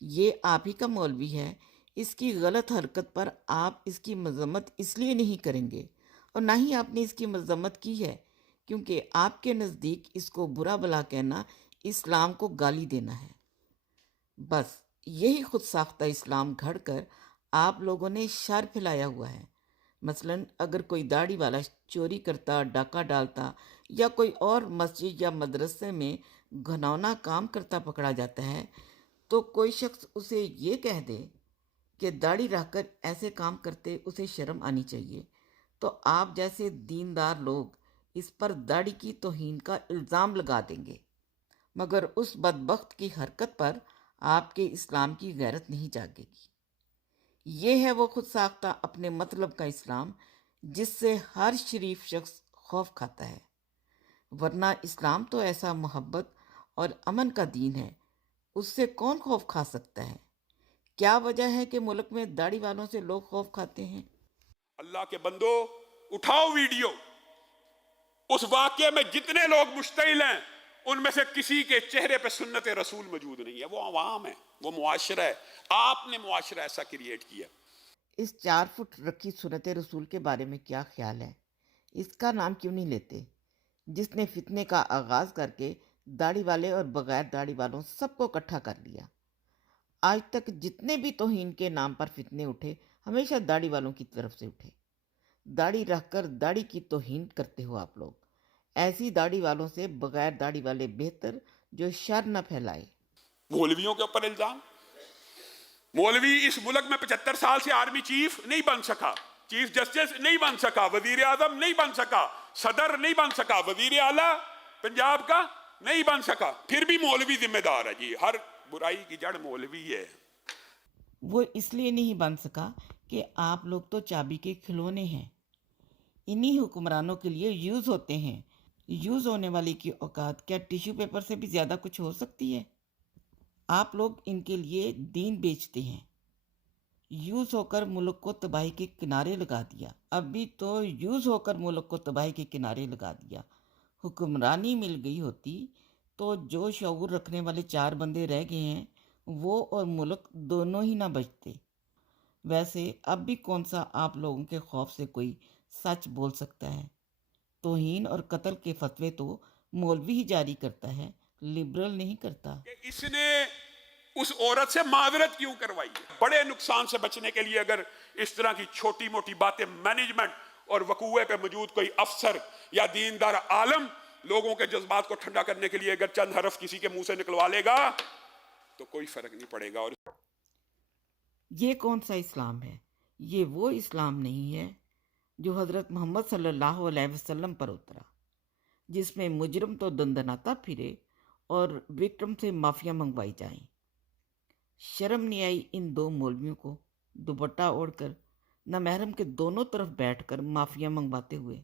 یہ آپ ہی کا مولوی ہے، اس کی غلط حرکت پر آپ اس کی مذمت اس لیے نہیں کریں گے، اور نہ ہی آپ نے اس کی مذمت کی ہے، کیونکہ آپ کے نزدیک اس کو برا بھلا کہنا اسلام کو گالی دینا ہے۔ بس یہی خود ساختہ اسلام گھڑ کر آپ لوگوں نے شر پھیلایا ہوا ہے۔ مثلاً اگر کوئی داڑھی والا چوری کرتا، ڈاکہ ڈالتا یا کوئی اور مسجد یا مدرسے میں گھناؤنا کام کرتا پکڑا جاتا ہے، تو کوئی شخص اسے یہ کہہ دے کہ داڑھی رکھ کر ایسے کام کرتے اسے شرم آنی چاہیے، تو آپ جیسے دیندار لوگ اس پر داڑھی کی توہین کا الزام لگا دیں گے، مگر اس بدبخت کی حرکت پر آپ کے اسلام کی غیرت نہیں جاگے گی۔ یہ ہے وہ خود ساختہ اپنے مطلب کا اسلام جس سے ہر شریف شخص خوف کھاتا ہے، ورنہ اسلام تو ایسا محبت اور امن کا دین ہے، اس سے کون خوف کھا سکتا ہے؟ کیا وجہ ہے کہ ملک میں داڑھی والوں سے لوگ خوف کھاتے ہیں؟ اللہ کے بندو، اٹھاؤ ویڈیو، اس واقعے میں جتنے لوگ مشتعل ہیں ان میں سے کسی کے چہرے پہ سنت رسول موجود نہیں ہے، وہ عوام ہے، وہ معاشرہ ہے، آپ نے معاشرہ ایسا کریٹ کیا۔ اس 4 فٹ رکھی سنت رسول کے بارے میں کیا خیال ہے؟ اس کا نام کیوں نہیں لیتے؟ جس نے فتنے کا آغاز کر کے داڑھی والے اور بغیر داڑھی والوں سب کو اکٹھا کر لیا۔ آج تک جتنے بھی توہین کے نام پر فتنے اٹھے، ہمیشہ داڑھی والوں کی طرف سے اٹھے۔ داڑھی رکھ کر داڑھی کی توہین کرتے ہو آپ لوگ۔ ایسی داڑھی والوں سے بغیر داڑھی والے بہتر جو شر نہ پھیلائے۔ مولویوں کے اوپر الزام، مولوی اس ملک میں 75 سال سے آرمی چیف نہیں بن سکا، چیف جسٹس نہیں بن سکا، وزیر اعظم نہیں بن سکا، صدر نہیں بن سکا، وزیر اعلیٰ پنجاب کا نہیں بن سکا، پھر بھی مولوی ذمہ دار ہے جی، ہر برائی کی جڑ مولوی ہے۔ وہ اس لیے نہیں بن سکا کہ آپ لوگ تو چابی کے کھلونے ہیں، انہی حکمرانوں کے لیے یوز ہوتے ہیں۔ یوز ہونے والی کی اوقات کیا ٹیشو پیپر سے بھی زیادہ کچھ ہو سکتی ہے؟ آپ لوگ ان کے لیے دین بیچتے ہیں۔ یوز ہو کر ملک کو تباہی کے کنارے لگا دیا، اب بھی تو یوز ہو کر ملک کو تباہی کے کنارے لگا دیا۔ حکمرانی مل گئی ہوتی تو جو شعور رکھنے والے 4 بندے رہ گئے ہیں وہ اور ملک دونوں ہی نہ بچتے۔ ویسے اب بھی کون سا آپ لوگوں کے خوف سے کوئی سچ بول سکتا ہے؟ توہین اور قتل کے فتوے تو مولوی ہی جاری کرتا ہے، لبرل نہیں کرتا۔ کہ اس نے اس عورت سے معذرت کیوں کروائی ہے؟ بڑے نقصان سے بچنے کے لیے اگر اس طرح کی چھوٹی موٹی باتیں مینجمنٹ اور وقوع پہ موجود کوئی افسر یا دیندار عالم لوگوں کے جذبات کو ٹھنڈا کرنے کے لیے اگر چند حرف کسی کے منہ سے نکلوا لے گا تو کوئی فرق نہیں پڑے گا۔ اور یہ کون سا اسلام ہے؟ یہ وہ اسلام نہیں ہے جو حضرت محمد صلی اللہ علیہ وسلم پر اترا، جس میں مجرم تو دندناتا پھرے اور وکرم سے معافیاں منگوائی جائیں۔ شرم نہیں آئی ان 2 مولویوں کو دوپٹہ اوڑھ کر نامحرم کے دونوں طرف بیٹھ کر معافیاں منگواتے ہوئے؟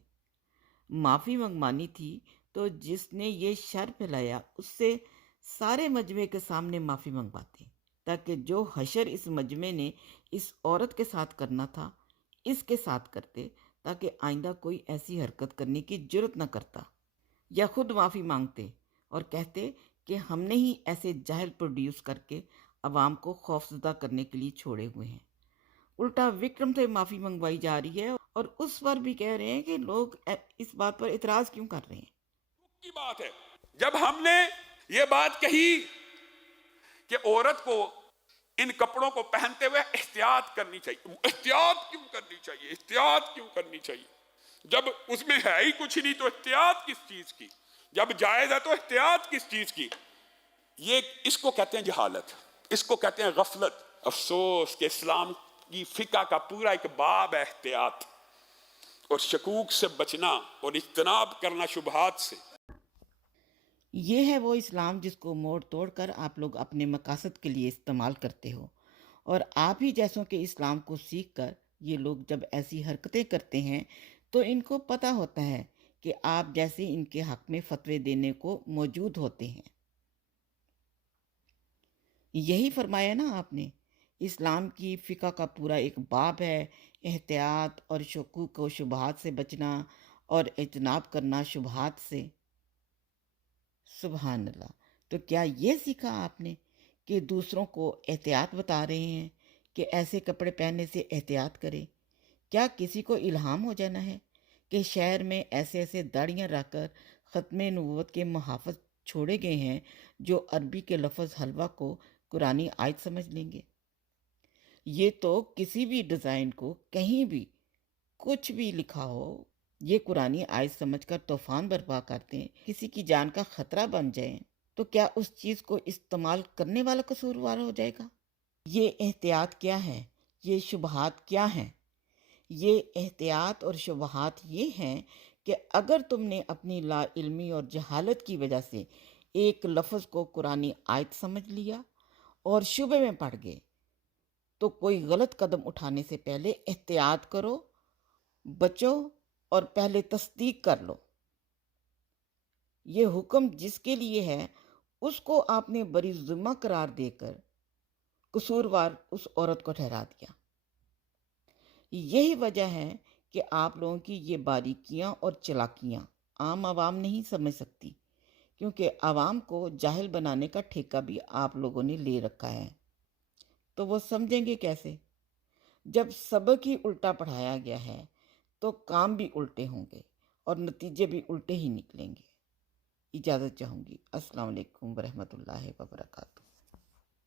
معافی منگوانی تھی تو جس نے یہ شر پھیلایا اس سے سارے مجمع کے سامنے معافی منگواتے، تاکہ جو حشر اس مجمع نے اس عورت کے ساتھ کرنا تھا اس کے ساتھ کرتے، تاکہ آئندہ کوئی ایسی حرکت کرنے کی جرت نہ کرتا، یا خود معافی مانگتے اور کہتے کہ ہم نے ہی ایسے جاہل پروڈیوس کر کے عوام کو خوفزدہ کرنے کے لیے چھوڑے ہوئے ہیں۔ الٹا وکرم سے معافی منگوائی جا رہی ہے اور اس پر بھی کہہ رہے ہیں کہ لوگ اس بات پر اعتراض کیوں کر رہے ہیں۔ کی بات ہے، جب ہم نے یہ بات کہی کہ عورت کو ان کپڑوں کو پہنتے ہوئے احتیاط کرنی چاہیے، احتیاط کیوں کرنی چاہیے، احتیاط کیوں کرنی چاہیے؟ جب اس میں ہے ہی کچھ نہیں تو احتیاط کس چیز کی؟ جب جائز ہے تو احتیاط کس چیز کی؟ اس کو کہتے ہیں جہالت، اس کو کہتے ہیں غفلت۔ افسوس کہ اسلام کی فقہ کا پورا ایک باب ہے احتیاط اور شکوک سے بچنا اور اجتناب کرنا شبہات سے۔ یہ ہے وہ اسلام جس کو موڑ توڑ کر آپ لوگ اپنے مقاصد کے لیے استعمال کرتے ہو، اور آپ ہی جیسوں کے اسلام کو سیکھ کر یہ لوگ جب ایسی حرکتیں کرتے ہیں تو ان کو پتہ ہوتا ہے کہ آپ جیسے ان کے حق میں فتوے دینے کو موجود ہوتے ہیں۔ یہی فرمایا نا آپ نے، اسلام کی فقہ کا پورا ایک باب ہے احتیاط اور شکوک و شبہات سے بچنا اور اجتناب کرنا شبہات سے۔ سبحان اللہ! تو کیا یہ سیکھا آپ نے کہ دوسروں کو احتیاط بتا رہے ہیں کہ ایسے کپڑے پہننے سے احتیاط کریں؟ کیا کسی کو الہام ہو جانا ہے کہ شہر میں ایسے ایسے داڑیاں رکھ کر ختم نبوت کے محافظ چھوڑے گئے ہیں جو عربی کے لفظ حلوہ کو قرآنی آیت سمجھ لیں گے؟ یہ تو کسی بھی ڈیزائن کو کہیں بھی کچھ بھی لکھا ہو یہ قرآنی آیت سمجھ کر طوفان برپا کرتے ہیں، کسی کی جان کا خطرہ بن جائیں تو کیا اس چیز کو استعمال کرنے والا قصوروار ہو جائے گا؟ یہ احتیاط کیا ہے؟ یہ شبہات کیا ہیں؟ یہ احتیاط اور شبہات یہ ہیں کہ اگر تم نے اپنی لا علمی اور جہالت کی وجہ سے ایک لفظ کو قرآنی آیت سمجھ لیا اور شبہ میں پڑ گئے تو کوئی غلط قدم اٹھانے سے پہلے احتیاط کرو، بچو اور پہلے تصدیق کر لو۔ یہ حکم جس کے لیے ہے اس کو آپ نے بری ذمہ قرار دے کر قصوروار اس عورت کو ٹھہرا دیا۔ یہی وجہ ہے کہ آپ لوگوں کی یہ باریکیاں اور چلاکیاں عام عوام نہیں سمجھ سکتی، کیونکہ عوام کو جاہل بنانے کا ٹھیکہ بھی آپ لوگوں نے لے رکھا ہے۔ تو وہ سمجھیں گے کیسے؟ جب سبق ہی الٹا پڑھایا گیا ہے تو کام بھی الٹے ہوں گے اور نتیجے بھی الٹے ہی نکلیں گے۔ اجازت چاہوں گی۔ السلام علیکم ورحمۃ اللہ وبرکاتہ۔